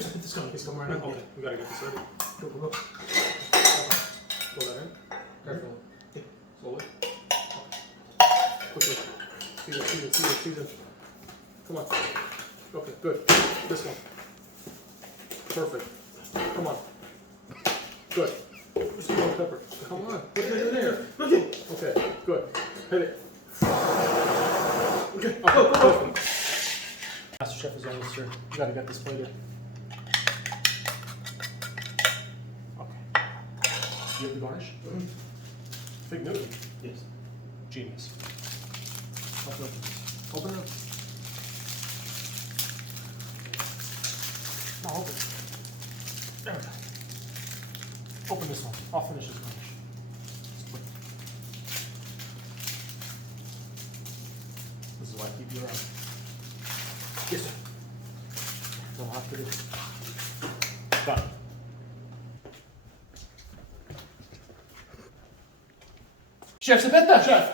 Chef, it's coming right now. Okay, we gotta get this ready. Go, go, go. Pull that in. Careful. Yeah. Slowly. Quickly. Season. Come on. Okay, good. This one. Perfect. Come on. Good. Just a little pepper. Come on. Look at it there. Look it. Okay, good. Hit it. Okay, go. Master Chef is almost here. You gotta get this plated. Okay. You have the garnish? Mm-hmm. Fig Newton? Yes. Genius. Open it. Open it up. No, open it. There we go. Open this one. I'll finish this garnish. This is why I keep you around. Yes, sir. Don't have to do. Done. Chef Sabetta! Chef!